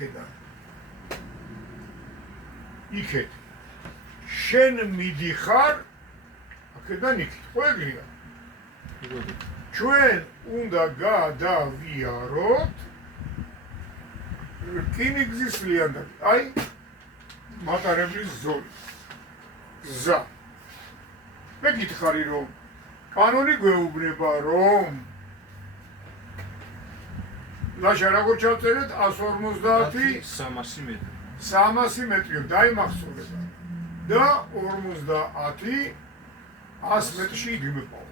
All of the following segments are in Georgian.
კედა იქეთ შენ მიდიხარ აქედან იქით ხო ეგრეა ჩვენ უნდა გადავიაროთ რკინიგზის ლიანდაგი აი მატარებლის ზოლი გზა მე გითხარი რომ კანონი გვეუბნება რომ ლაშა როგორ ჩავწერეთ 150 300 მეტრი 300 მეტრიო დაიმახსოვრება და 50 100 მეტრში იგმეპაო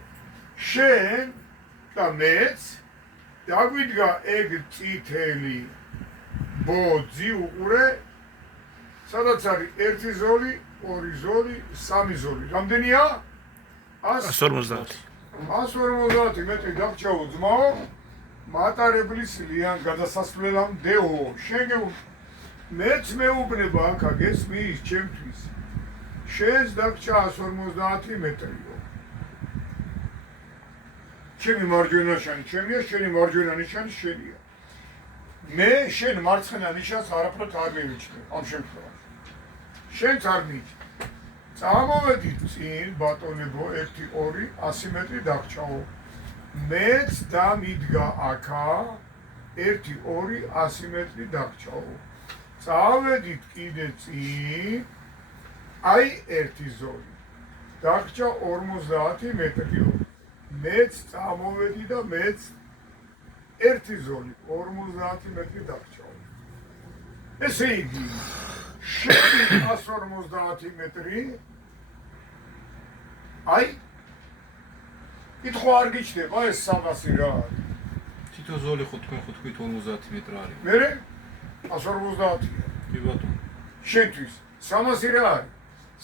შენ და მეც დაგვიდგა ეგ წითელი ბოძი უყურე სადაც არის 1 ზოლი 2 ზოლი 3 ზოლი რამდენია 150 150 მეტრი დაგჭაო ძმაო მატარებლის ლიან გადასასვლელამდეო შენ მეც მეუბნება აქ გესმის ჩემთვის შენს დაგჭა 150 მეტრიო ჩემი მარჯვენა ნიშანი ჩემია შენი მარჯვენა ნიშანი შენია მე შენ მარცხენა ნიშანს არაფრად არ მივიჩნევ ამ შემთხვევაში შენც არ მიჩნევ წამოვედით წინ ბატონებო 1-2 100 მეტრი დაგჭაო მეც დამიდგა აქა 1-2 100 მეტრი დაგჭაო წავედით კიდე წინ აი 1 ზოლი დაგჭა 50 მეტრიო მეც წამოვედი და მეც 1 ზოლი 50 მეტრი დაგჭაო ესე იგი შენი 150 მეტრი აი კითხვა არ გიჩნდება ეს 300 რა არის თითო ზოლი ხო თქვენ ხო თქვით 50 მეტრი არის მერე 150 კი ბატონო შენთვის 300 რა არის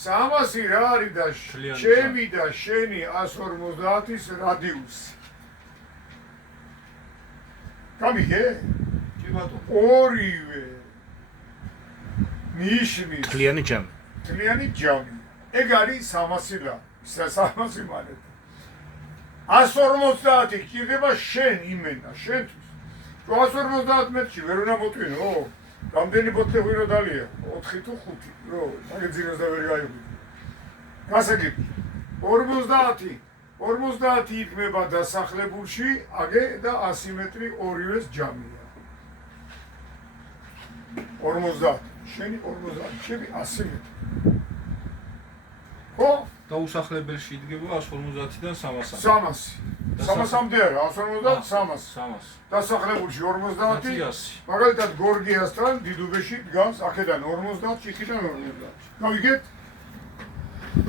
300 რა არის და ჩემი და შენი 150-ის რადიუსი გამიგე კი ბატონო ორივე ნიშნის თლიანი ჯამი თლიანი ჯამი ეგ არის 300 რა 300 მალე 150 კიდება შენ იმენა შენთვის 150 მეტრში ვერ უნდა მოტვინო რამდენი ბოთლი ღვინო დალია 4 თუ 5 რო მაგეძინოს და ვერ გაიღვინო გასაგები 50 იქნება დასახლებულში აგე და 100 მეტრი ორივეს ჯამია 50 შენი 50 შენი 100 მეტრი ხო დაუსახლებელში იდგება 150-დან 300 300-მდე არა 150 300 დასახლებულში 50 მაგალითად გორგიასთან დიდუბეში დგას აქედან 50 იქიდან 50 გავიგეთ